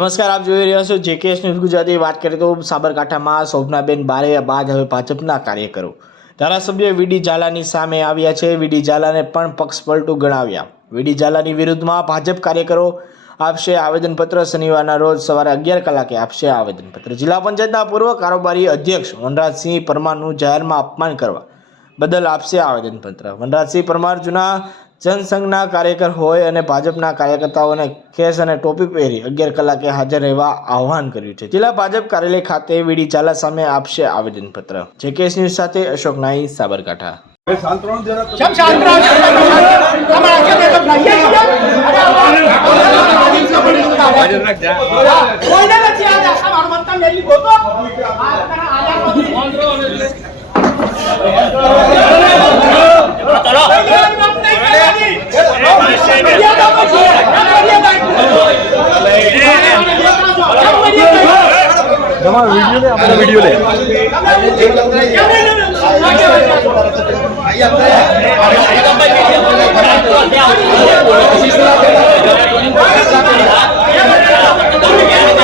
નમસ્કાર, આપ જોઈ રહ્યા છો જેકેએસ ન્યૂઝ ગુજરાતી। વાત કરીએ તો સાબરકાંઠામાં શોભનાબેન બારૈયા બાદ હવે ભાજપના કાર્યકરો ધારાસભ્ય વીડી ઝાલાની સામે આવ્યા છે। વીડી ઝાલાને પણ પક્ષપલટું ગણાવ્યા। વીડી ઝાલાની વિરુદ્ધમાં ભાજપ કાર્યકરો આપશે આવેદનપત્ર। શનિવારના રોજ સવારે 11 કલાકે આપશે આવેદનપત્ર। જિલ્લા પંચાયતના પૂર્વ કારોબારી અધ્યક્ષ વનરાજસિંહ પરમારનું જાહેરમાં અપમાન કરવા બદલ આપશે આવેદનપત્ર। વનરાજસિંહ પરમાર જૂના જનસંઘના કાર્યકર હોય અને ભાજપના કાર્યકર્તાઓને ખેસ અને ટોપી પહેરી 11 કલાકે હાજર રહેવા આહવાન કર્યું છે। જિલ્લા ભાજપ કાર્યાલય ખાતે વીડી ઝાલા સામે આપશે આવેદનપત્ર। જેકેએસ ન્યૂઝ સાથે અશોક નાઈ, સાબરકાંઠા। वीडियो ले